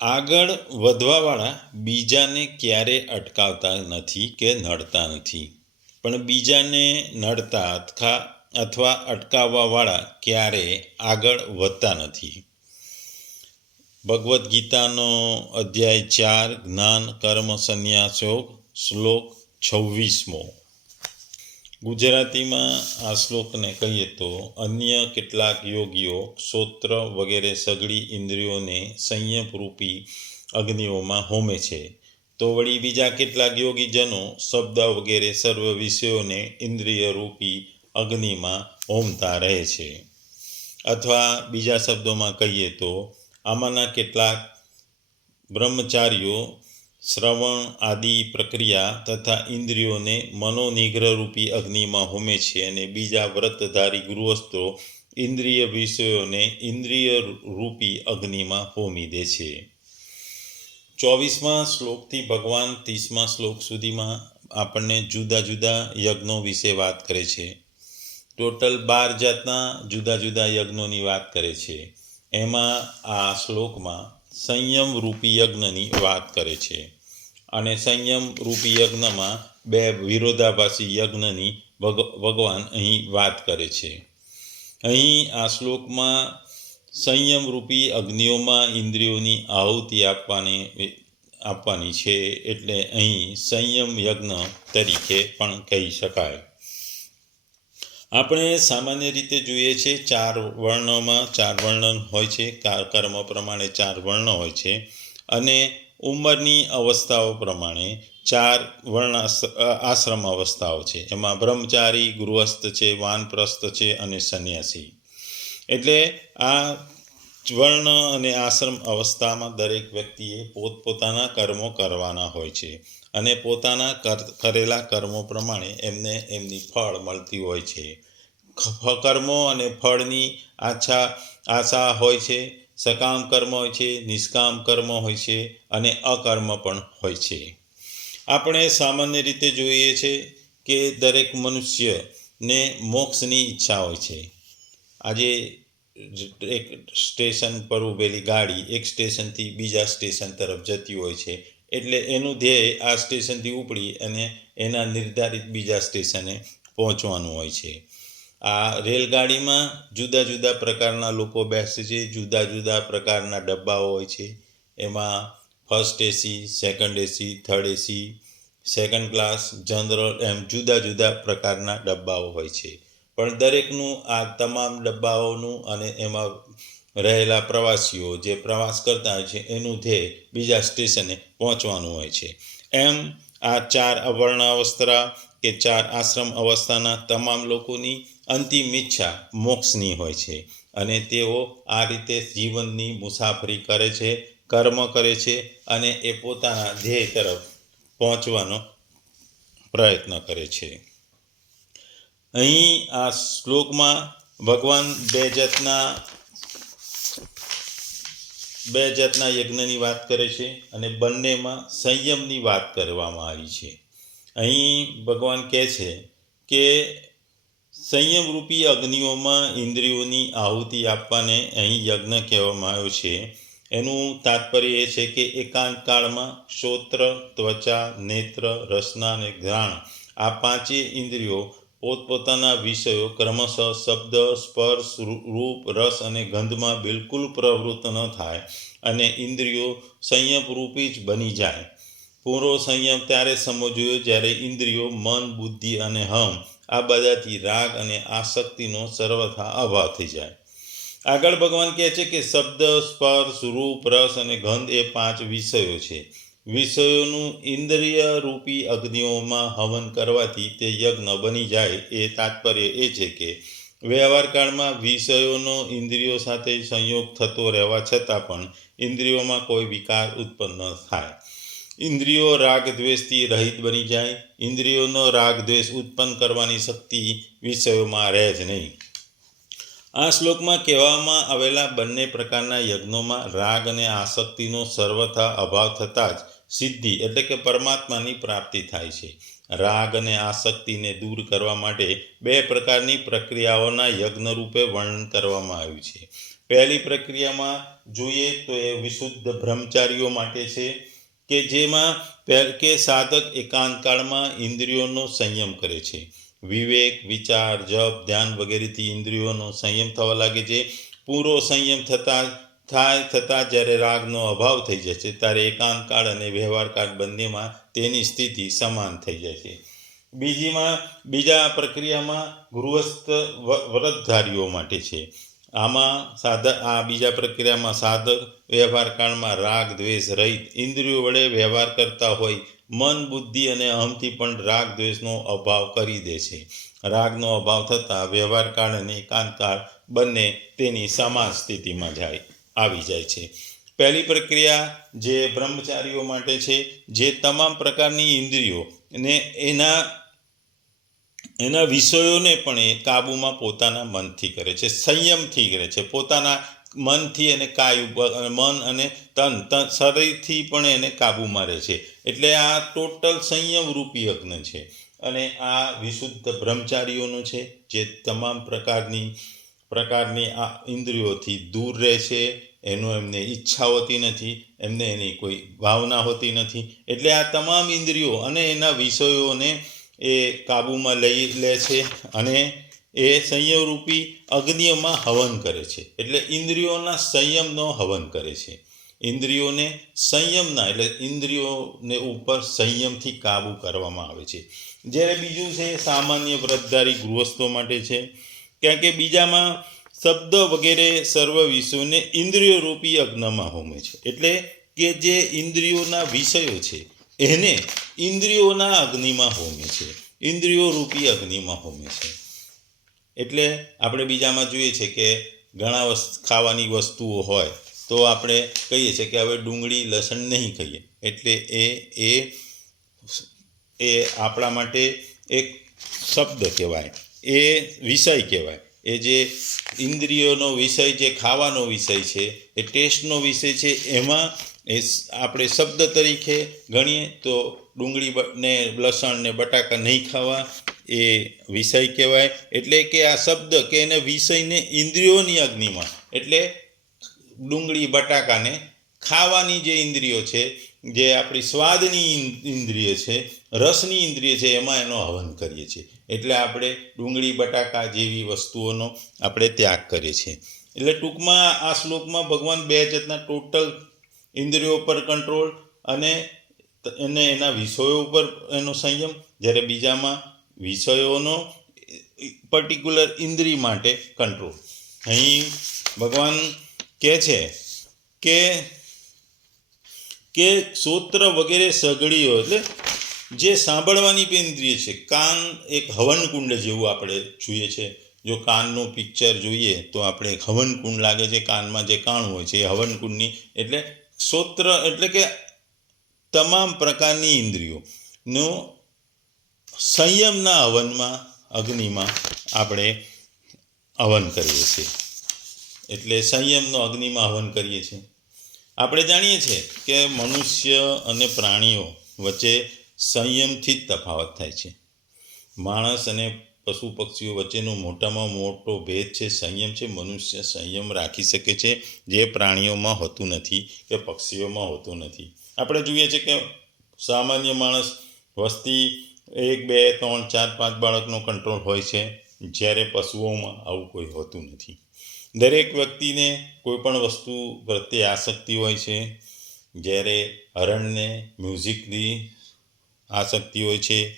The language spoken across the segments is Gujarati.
આગળ વધવાવાળા બીજાને ક્યારે અટકાવતા નથી કે નડતા નથી? પણ બીજાને નડતા અથવા અથવા અટકાવવાવાળા ક્યારે આગળ વધતા નથી? ભગવદ્ ગીતાનો અધ્યાય ચાર, જ્ઞાન, કર્મ, સંન્યાસ, શ્લોક છવ્વીસમો. ગુજરાતીમાં આ શ્લોકને કહીએ તો, અન્ય કેટલાક યોગીઓ સોત્ર વગેરે સઘળી ઇન્દ્રિયોને સંયમરૂપી અગ્નિઓમાં હોમે છે. તો વળી બીજા કેટલાક યોગીજનો શબ્દ વગેરે સર્વ વિષયોને ઇન્દ્રિયરૂપી અગ્નિમાં હોમતા રહે છે. અથવા બીજા શબ્દોમાં કહીએ તો, આમાંના કેટલાક બ્રહ્મચારીઓ શ્રવણ આદિ પ્રક્રિયા તથા ઇન્દ્રિયોને મનોનિગ્રહરૂપી અગ્નિમાં હોમે છે અને બીજા વ્રતધારી ગૃહસ્થો ઇન્દ્રિય વિષયોને ઇન્દ્રિય રૂપી અગ્નિમાં હોમી દે છે. ચોવીસમાં શ્લોકથી ભગવાન ત્રીસમા શ્લોક સુધીમાં આપણને જુદા જુદા યજ્ઞો વિશે વાત કરે છે. ટોટલ બાર જાતના જુદા જુદા યજ્ઞોની વાત કરે છે. એમાં આ શ્લોકમાં સંયમ રૂપી યજ્ઞની વાત કરે છે. અને સંયમ રૂપી યજ્ઞમાં બે વિરોધાભાસી યજ્ઞની ભગવાન અહીં વાત કરે છે. અહીં આ શ્લોકમાં સંયમરૂપી અગ્નિઓમાં ઇન્દ્રિયોની આહુતિ આપવાની આપવાની છે એટલે અહીં સંયમ યજ્ઞ તરીકે પણ કહી શકાય. આપણે સામાન્ય રીતે જોઈએ છે ચાર વર્ણોમાં, ચાર વર્ણન હોય છે કર્મ પ્રમાણે ચાર વર્ણ હોય છે અને ઉંમરની અવસ્થાઓ પ્રમાણે ચાર વર્ણ આશ્રમ અવસ્થાઓ છે. એમાં બ્રહ્મચારી, ગૃહસ્થ છે, વાનપ્રસ્થ છે અને સંન્યાસી. એટલે આ વર્ણ અને આશ્રમ અવસ્થામાં દરેક વ્યક્તિએ પોતપોતાના કર્મો કરવાના હોય છે. અને પોતાના કરેલા કર્મો પ્રમાણે એમને એમની ફળ મળતી હોય છે. કર્મો અને ફળની આછા, આશા હોય છે, સકામ કર્મ હોય છે, નિષ્કામ કર્મ હોય છે અને અકર્મ પણ હોય છે. આપણે સામાન્ય રીતે જોઈએ છે કે દરેક મનુષ્યને મોક્ષની ઈચ્છા હોય છે. આજે એક સ્ટેશન પર ઊભેલી ગાડી એક સ્ટેશનથી બીજા સ્ટેશન તરફ જતી હોય છે. એટલે એનું ધ્યેય આ સ્ટેશનથી ઉપડી અને એના નિર્ધારિત બીજા સ્ટેશને પહોંચવાનું હોય છે. આ રેલગાડીમાં જુદા જુદા પ્રકારના લોકો બેસે છે, જુદા જુદા પ્રકારના ડબ્બાઓ હોય છે. એમાં first AC second AC third AC second class general એમ જુદા જુદા પ્રકારના ડબ્બાઓ હોય છે. પણ દરેકનું આ તમામ ડબ્બાઓનું અને એમાં રહેલા પ્રવાસીઓ જે પ્રવાસ કરતા હોય છે, એનું ધ્યેય બીજા સ્ટેશને પહોંચવાનું હોય છે. એમ આ ચાર અવર્ણ અવસ્થા કે ચાર આશ્રમ અવસ્થાના તમામ લોકોની અંતિમ ઈચ્છા મોક્ષની હોય છે અને તેઓ આ રીતે જીવનની મુસાફરી કરે છે, કર્મ કરે છે અને એ પોતાના ધ્યેય તરફ પહોંચવાનો પ્રયત્ન કરે છે. અહીં આ શ્લોકમાં ભગવાન બે જાતના બે જાતના યજ્ઞની વાત કરે છે અને બંનેમાં સંયમની વાત કરવામાં આવી છે. અહીં ભગવાન કહે છે કે સંયમરૂપી અગ્નિઓમાં ઇન્દ્રિયોની આહુતિ આપવાને અહીં યજ્ઞ કહેવામાં આવ્યો છે. એનું તાત્પર્ય એ છે કે એકાંત કાળમાં શ્રોત્ર, ત્વચા, નેત્ર, રસના અને ઘ્રાણ આ પાંચેય ઇન્દ્રિયો પોતપોતાના વિષયો ક્રમશઃ શબ્દ, સ્પર્શ રૂપ, રસ અને ગંધમાં બિલકુલ પ્રવૃત્ત ન થાય અને ઇન્દ્રિયો સંયમરૂપી જ બની જાય. પૂરો સંયમ ત્યારે સમજવો જ્યારે ઇન્દ્રિયો મન, બુદ્ધિ અને હમ આ બધાથી રાગ અને આસક્તિનો સર્વથા અભાવ થઈ જાય. આગળ ભગવાન કહે છે કે શબ્દ, સ્પર્શ, રૂપ, રસ અને ગંધ એ પાંચ વિષયો છે. વિષયોનું ઇન્દ્રિય રૂપી અગ્નિઓમાં હવન કરવાથી તે યજ્ઞ બની જાય એ તાત્પર્ય એ છે કે વ્યવહારકાળમાં વિષયોનો ઇન્દ્રિયો સાથે સંયોગ થતો રહેવા છતાં પણ ઇન્દ્રિયોમાં કોઈ વિકાર ઉત્પન્ન થાય. ઇન્દ્રિયો રાગ દ્વેષથી રહિત બની જાય. ઇન્દ્રિયોનો રાગ દ્વેષ ઉત્પન્ન કરવાની શક્તિ વિષયોમાં રહે જ નહીં. આ શ્લોકમાં કહેવામાં આવેલા બંને પ્રકારના યજ્ઞોમાં રાગ અને આસક્તિનો સર્વથા અભાવ થતાં જ સિદ્ધિ એટલે કે પરમાત્માની પ્રાપ્તિ થાય છે. રાગ અને આસક્તિને દૂર કરવા માટે બે પ્રકારની પ્રક્રિયાઓના યજ્ઞ રૂપે વર્ણન કરવામાં આવ્યું છે. પહેલી પ્રક્રિયામાં જોઈએ તો એ વિશુદ્ધ બ્રહ્મચારીઓ માટે છે કે જેમાં કે સાધક એકાંતકાળમાં ઇન્દ્રિયોનો સંયમ કરે છે. વિવેક, વિચાર, જપ, ધ્યાન વગેરેથી ઇન્દ્રિયોનો સંયમ થવા લાગે છે. પૂરો સંયમ થતા થાય થતાં જ્યારે રાગનો અભાવ થઈ જશે ત્યારે ત્યારે એકાંતકાળ અને વ્યવહારકાળ બંનેમાં તેની સ્થિતિ સમાન થઈ જશે બીજીમાં, બીજા પ્રક્રિયામાં ગૃહસ્થ વ્રતધારીઓ માટે છે. આમાં સાધક, આ બીજા પ્રક્રિયામાં સાધક, વ્યવહાર કાળમાં રાગ, દ્વેષ રહિત ઇન્દ્રિયો વડે વ્યવહાર કરતા હોય, મન, બુદ્ધિ અને અહમથી પણ રાગ, દ્વેષનો અભાવ કરી દે છે. રાગનો અભાવ થતાં વ્યવહાર કાળ અને એકાંતકાળ બંને તેની સમાન સ્થિતિમાં જાય, આવી જાય છે. પહેલી પ્રક્રિયા જે બ્રહ્મચારીઓ માટે છે, જે તમામ પ્રકારની ઇન્દ્રિયો ને એના એના વિષયોને પણ એ કાબૂમાં પોતાના મનથી કરે છે, સંયમથી કરે છે. પોતાના મનથી એને કાય મન અને તન તન, શરીરથી પણ એને કાબૂમાં રહે છે. એટલે આ ટોટલ સંયમ રૂપી યજ્ઞ છે. અને આ વિશુદ્ધ બ્રહ્મચારીઓનું છે, જે તમામ પ્રકારની પ્રકારની આ ઇન્દ્રિયોથી દૂર રહે છે. એનો એમને ઈચ્છા હોતી નથી, એમને એની કોઈ ભાવના હોતી નથી. એટલે આ તમામ ઇન્દ્રિયો અને એના વિષયોને એ કાબૂમાં લઈ લે છે અને એ સંયમરૂપી અગ્નિમાં હવન કરે છે. એટલે ઇન્દ્રિયોના સંયમનો હવન કરે છે. ઇન્દ્રિયોને સંયમના, એટલે ઇન્દ્રિયોને ઉપર સંયમથી કાબૂ કરવામાં આવે છે. જ્યારે બીજું છે સામાન્ય વ્રતધારી ગૃહસ્થો માટે છે. કારણ કે બીજામાં શબ્દ વગેરે સર્વ વિષયોને ઇન્દ્રિયોરૂપી અગ્નમાં હોમે છે. એટલે કે જે ઇન્દ્રિયોના વિષયો છે એને ઇન્દ્રિયોના અગ્નિમાં હોમે છે. ઇન્દ્રિયો રૂપી અગ્નિમાં હોમે છે. એટલે આપણે બીજામાં જોઈએ છે કે ઘણા વસ્તુ ખાવાની વસ્તુઓ હોય તો આપણે કહીએ છીએ કે હવે ડુંગળી લસણ નહીં ખાઈએ. એટલે એ એ એ આપણા માટે એક શબ્દ કહેવાય. એ વિષય કહેવાય. એ જે ઇન્દ્રિયોનો વિષય, જે ખાવાનો વિષય છે, એ ટેસ્ટનો વિષય છે, એમાં એ આપણે શબ્દ તરીકે ગણીએ તો ડુંગળી ને લસણ ને બટાકા નહીં ખાવા એ વિષય કહેવાય. એટલે કે આ શબ્દ કે એને વિષયને ઇન્દ્રિયોની અગ્નિમાં. એટલે ડુંગળી, બટાકાને ખાવાની જે ઇન્દ્રિયો છે, જે આપણી સ્વાદની ઇન- ઇન્દ્રિય છે, રસની ઇન્દ્રિય છે, એમાં એનો હવન કરીએ છીએ. એટલે આપણે ડુંગળી, બટાકા જેવી વસ્તુઓનો આપણે ત્યાગ કરીએ છીએ. એટલે ટૂંકમાં આ શ્લોકમાં ભગવાન બે જાતના ટોટલ ઇન્દ્રિયો પર કંટ્રોલ અને એને એના વિષયો ઉપર એનો સંયમ. જ્યારે બીજામાં વિષયોનો પર્ટિક્યુલર ઇન્દ્રિય માટે કંટ્રોલ અહીં ભગવાન કહે છે કે કે સૂત્ર વગેરે સગડીઓ એટલે જે સાંભળવાની પણ ઇન્દ્રિય છે. કાન એક હવન કુંડ જેવું આપણે જોઈએ છે. જો કાનનું પિક્ચર જોઈએ તો આપણે એક હવન કુંડ લાગે છે. કાનમાં જે કાણું હોય છે એ હવન કુંડની એટલે સૂત્ર એટલે કે તમામ પ્રકારની ઇન્દ્રિયોનું સંયમના હવનમાં, અગ્નિમાં આપણે હવન કરીએ છીએ. એટલે સંયમનો, અગ્નિમાં હવન કરીએ છીએ. આપણે જાણીએ છીએ કે મનુષ્ય અને પ્રાણીઓ વચ્ચે સંયમથી જ તફાવત થાય છે. માણસ અને પશુ પક્ષીઓ વચ્ચેનો મોટામાં મોટો ભેદ છે, સંયમ છે, મનુષ્ય સંયમ રાખી શકે છે, જે પ્રાણીઓમાં હોતું નથી કે પક્ષીઓમાં હોતું નથી. આપણે જોઈએ છીએ કે સામાન્ય માણસ વસ્તી એક, બે, ત્રણ, ચાર, પાંચ બાળકનો કંટ્રોલ હોય છે, જ્યારે પશુઓમાં આવું કોઈ હોતું નથી. દરેક વ્યક્તિને કોઈ પણ વસ્તુ પ્રત્યે આસક્તિ હોય છે, જ્યારે હરણને મ્યુઝિકની આસક્તિ હોય છે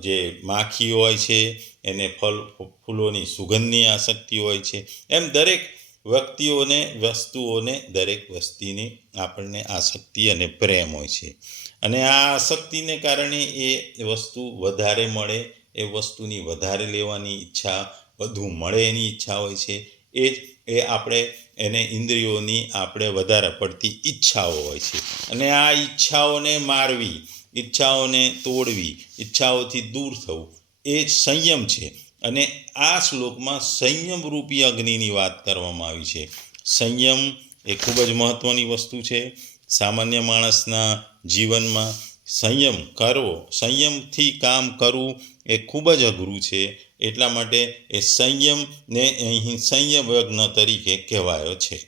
જે માખી હોય છે, એને ફળ, ફૂલોની સુગંધની આસક્તિ હોય છે. એમ દરેક વ્યક્તિઓને, વસ્તુઓને, દરેક વસ્તીની આપણને આસક્તિ અને પ્રેમ હોય છે. અને આ આસક્તિને કારણે એ વસ્તુ વધારે મળે, એ વસ્તુની વધારે લેવાની ઈચ્છા વધુ મળે એની ઈચ્છા હોય છે. એ જ, એ આપણે, એને ઇન્દ્રિયોની આપણે વધારે પડતી ઈચ્છાઓ હોય છે. અને આ ઈચ્છાઓને મારવી ઈચ્છાઓને તોડવી, ઈચ્છાઓથી દૂર થવું, એ જ સંયમ છે. અને આ શ્લોકમાં સંયમ રૂપી અગ્નિની વાત કરવામાં આવી છે. સંયમ એ ખૂબ જ મહત્ત્વની વસ્તુ છે સામાન્ય માણસના જીવનમાં. સંયમ કરવો, સંયમથી કામ કરવું એ ખૂબ જ અઘરું છે. એટલા માટે એ સંયમને અહીં સંયમ યજ્ઞ તરીકે કહેવાયો છે.